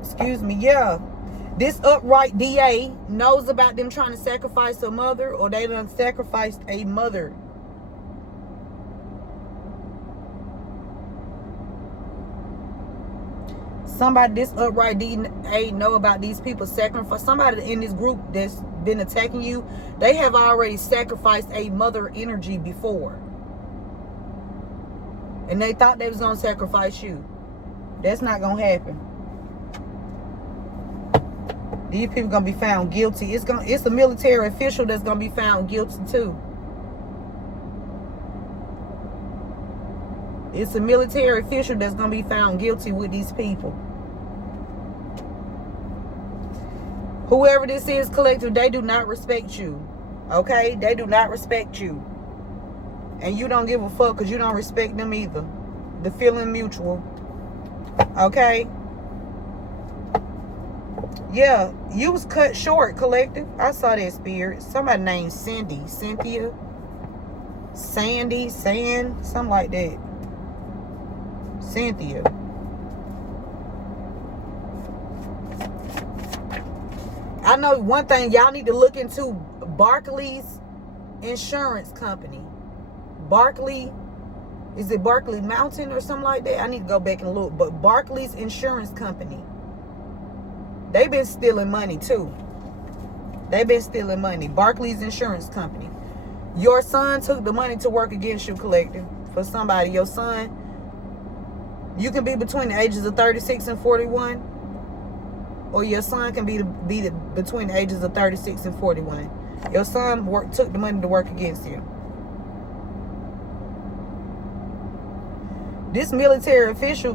Excuse me, yeah. This upright DA knows about them trying to sacrifice a mother, or they done sacrificed a mother. Somebody, this upright DA know about these people sacrifice. Somebody in this group that's been attacking you, they have already sacrificed a mother energy before. And they thought they was going to sacrifice you. That's not going to happen. These people gonna be found guilty. It's a military official that's gonna be found guilty too. It's a military official that's gonna be found guilty with these people. Whoever this is, Collective, they do not respect you. Okay? They do not respect you. And you don't give a fuck because you don't respect them either. The feeling mutual. Okay? Yeah, you was cut short, Collective. I saw that, Spirit. Somebody named Cindy. Cynthia. Sandy. Sand. Something like that. Cynthia. I know one thing. Y'all need to look into Barclays Insurance Company. Barclay. Is it Barclay Mountain or something like that? I need to go back and look. But Barclays Insurance Company. They've been stealing money too. They've been stealing money. Barclays Insurance Company. Your son took the money to work against you, Collective. For somebody. Your son You can be between the ages of 36 and 41. Or your son can be between the ages of 36 and 41. Your son took the money to work against you. This military official,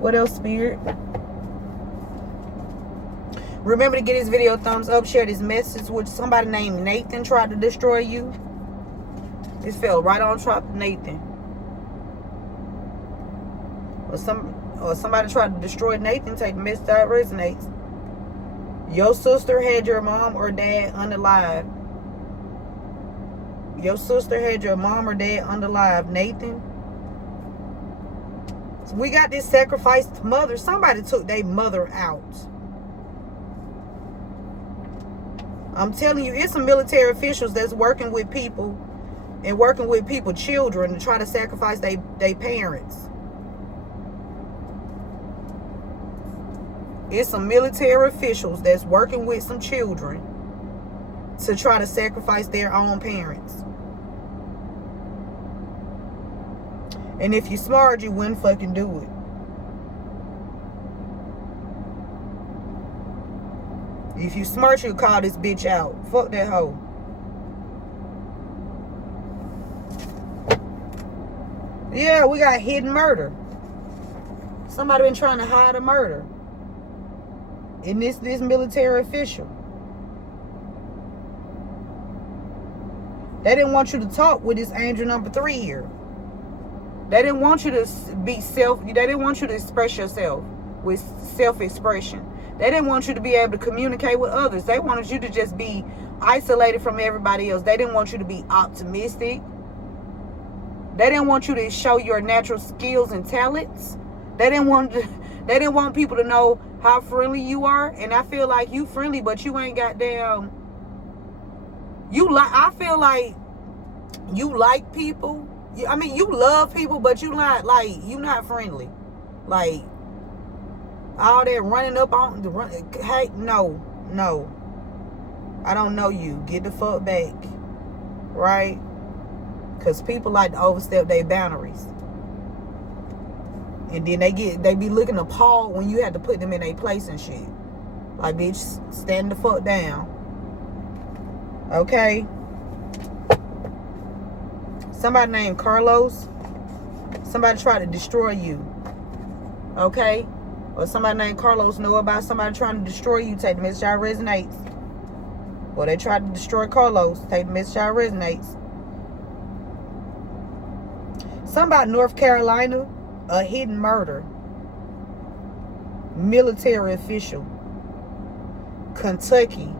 what else, Spirit? Remember to give this video a thumbs up. Share this message with somebody named Nathan tried to destroy you. This fell right on top of Nathan. Or somebody tried to destroy Nathan. Take the message that resonates. Your sister had your mom or dad unalive. Your sister had your mom or dad unalive, Nathan. So we got this sacrificed mother. Somebody took their mother out. I'm telling you, it's some military officials that's working with people and working with people, children, to try to sacrifice their parents. It's some military officials that's working with some children to try to sacrifice their own parents. And if you smart, you wouldn't fucking do it. If you smart, you'll call this bitch out. Fuck that hoe. Yeah, we got hidden murder. Somebody been trying to hide a murder. And this military official. They didn't want you to talk with this angel number 3 here. They didn't want you to be they didn't want you to express yourself with self-expression. They didn't want you to be able to communicate with others. They wanted you to just be isolated from everybody else. They didn't want you to be optimistic. They didn't want you to show your natural skills and talents. They didn't want people to know how friendly you are. And I feel like you friendly, but you ain't goddamn. I feel like you like people. I mean, you love people, but you not friendly. Like all that running up on the run. Hey, no. I don't know you. Get the fuck back, right? Because people like to overstep their boundaries. And then they be looking appalled when you have to put them in a place and shit. Like, bitch, stand the fuck down. Okay? Somebody named Carlos. Somebody tried to destroy you. Okay? Or somebody named Carlos know about somebody trying to destroy you. Take the message out resonates. Or they tried to destroy Carlos. Take the message out resonates. Somebody North Carolina. A hidden murder. Military official. Kentucky.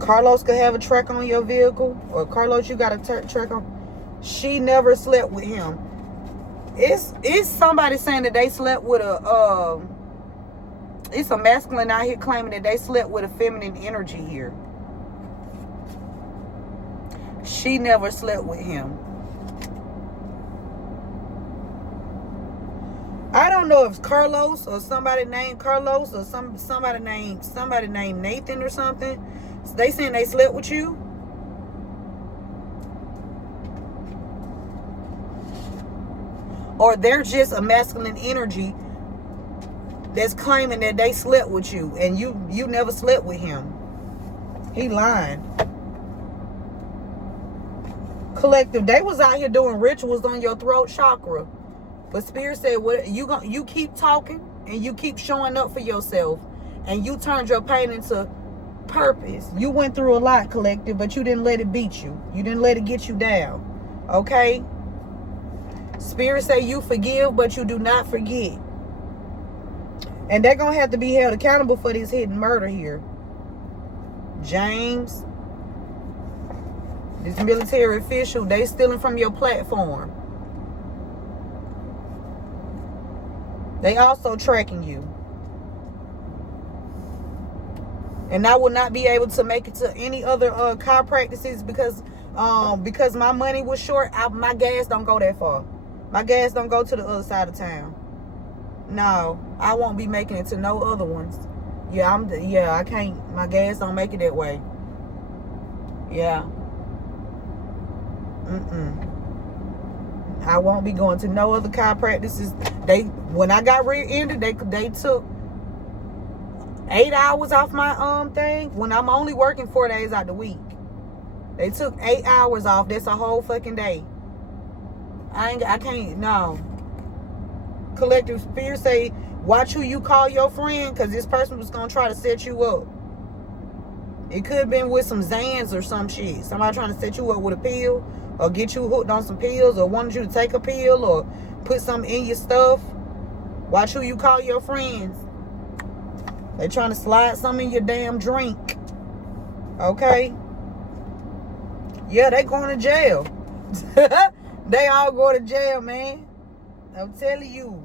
Carlos could have a track on your vehicle. Or Carlos, you got a track on. She never slept with him. It's somebody saying that they slept with a it's a masculine out here claiming that they slept with a feminine energy here. She never slept with him. I don't know if it's Carlos or somebody named Carlos or somebody named Nathan or something. So they saying they slept with you. Or they're just a masculine energy that's claiming that they slept with you and you never slept with him. He lying. Collective, they was out here doing rituals on your throat chakra. But Spirit said, "What you keep talking and you keep showing up for yourself, and you turned your pain into purpose. You went through a lot, Collective, but you didn't let it beat you. You didn't let it get you down. Okay? Spirit say you forgive, but you do not forget. And they're gonna have to be held accountable for this hidden murder here. James, this military official, they stealing from your platform. They also tracking you. And I will not be able to make it to any other car practices because my money was short. My gas don't go that far. My gas don't go to the other side of town. No, I won't be making it to no other ones. Yeah, I can't. My gas don't make it that way. Yeah. I won't be going to no other chiropractors. When I got rear-ended, they took 8 hours off my thing when I'm only working 4 days out the week. They took 8 hours off. That's a whole fucking day. I can't, no. Collective fear say, watch who you call your friend, because this person was going to try to set you up. It could have been with some Xans or some shit. Somebody trying to set you up with a pill, or get you hooked on some pills, or wanted you to take a pill, or put something in your stuff. Watch who you call your friends. They trying to slide something in your damn drink. Okay? Yeah, they going to jail. They all go to jail, man. I'm telling you.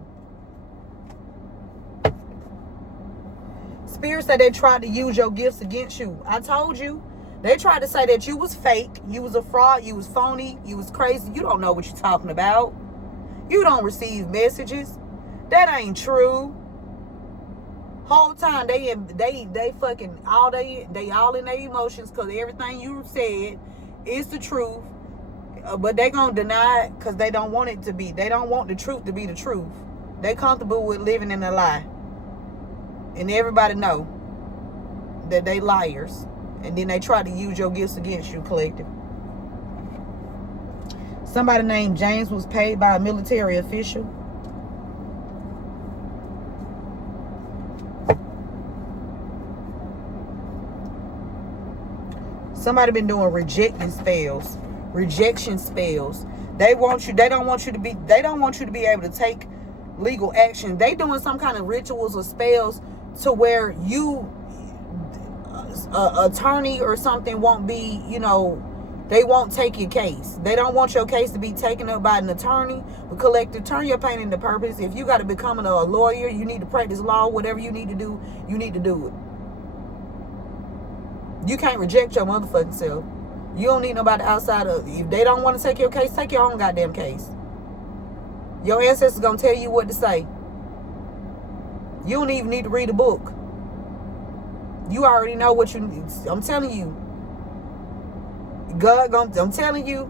Spirit said they tried to use your gifts against you. I told you. They tried to say that you was fake, you was a fraud, you was phony, you was crazy. You don't know what you're talking about. You don't receive messages. That ain't true. Whole time they fucking they all in their emotions, because everything you said is the truth. But they gonna deny it because they don't want it to be. They don't want the truth to be the truth. They comfortable with living in a lie. And everybody know that they liars. And then they try to use your gifts against you, collective. Somebody named James was paid by a military official. Somebody been doing rejection spells. They don't want you to be able to take legal action. They doing some kind of rituals or spells to where you attorney or something won't be, they won't take your case. They don't want your case to be taken up by an attorney. But collective, turn your pain into purpose. If you got to become a lawyer, you need to practice law. Whatever you need to do, you need to do it. You can't reject your motherfucking self. You don't need nobody outside of. If they don't want to take your case, take your own goddamn case. Your ancestors gonna tell you what to say. You don't even need to read a book. You already know what you need. I'm telling you. I'm telling you,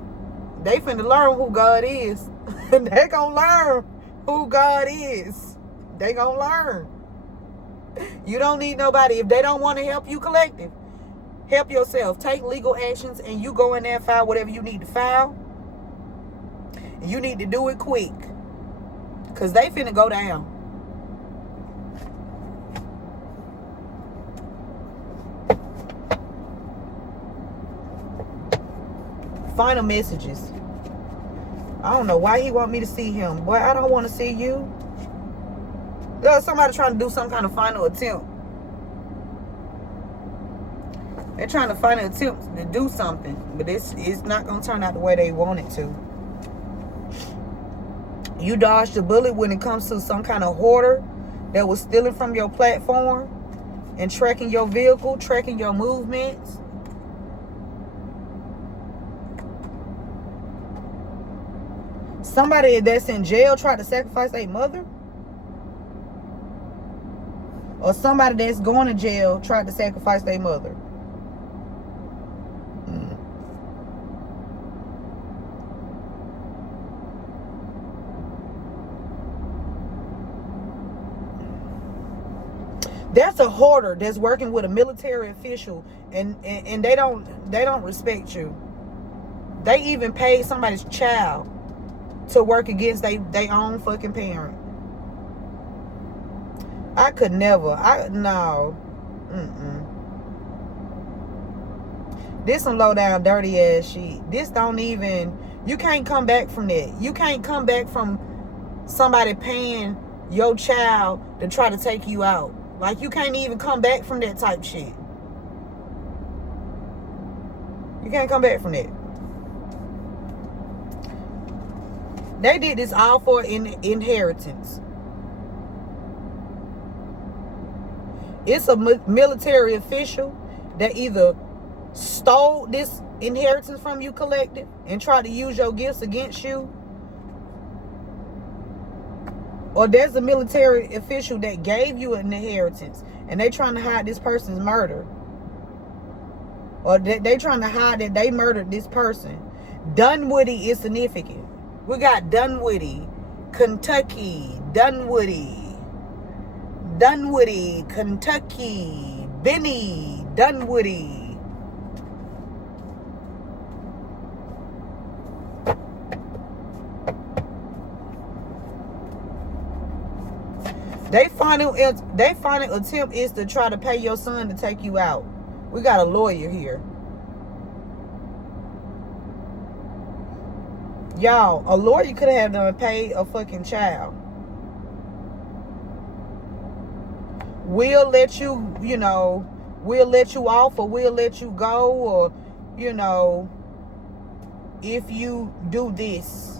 they finna learn who God is. They gonna learn who God is. They gonna learn. You don't need nobody. If they don't want to help you, collective, help yourself. Take legal actions, and you go in there and file whatever you need to file. And you need to do it quick, because they finna go down. Final messages. I don't know why he want me to see him. Boy, I don't want to see you. There's somebody trying to do some kind of final attempt. They're trying to find an attempt to do something, but it's not going to turn out the way they want it to. You dodged a bullet when it comes to some kind of hoarder that was stealing from your platform and tracking your vehicle, tracking your movements. Somebody that's in jail tried to sacrifice their mother? Or somebody that's going to jail tried to sacrifice their mother? That's a hoarder that's working with a military official, and they don't respect you. They even paid somebody's child to work against they own fucking parent. I could never. No. This some low down dirty ass shit. This don't even. You can't come back from that. You can't come back from somebody paying your child to try to take you out. Like, you can't even come back from that type shit. You can't come back from that. They did this all for inheritance. It's a military official that either stole this inheritance from you, collective, and tried to use your gifts against you, Or there's a military official that gave you an inheritance and they trying to hide this person's murder. Or they trying to hide that they murdered this person. Dunwoody is significant. We got Dunwoody, Kentucky, Dunwoody, Kentucky, Benny, Dunwoody. Their final attempt is to try to pay your son to take you out. We got a lawyer here. Y'all, a lawyer could have done paid a fucking child. We'll let you, we'll let you off or we'll let you go, or, if you do this.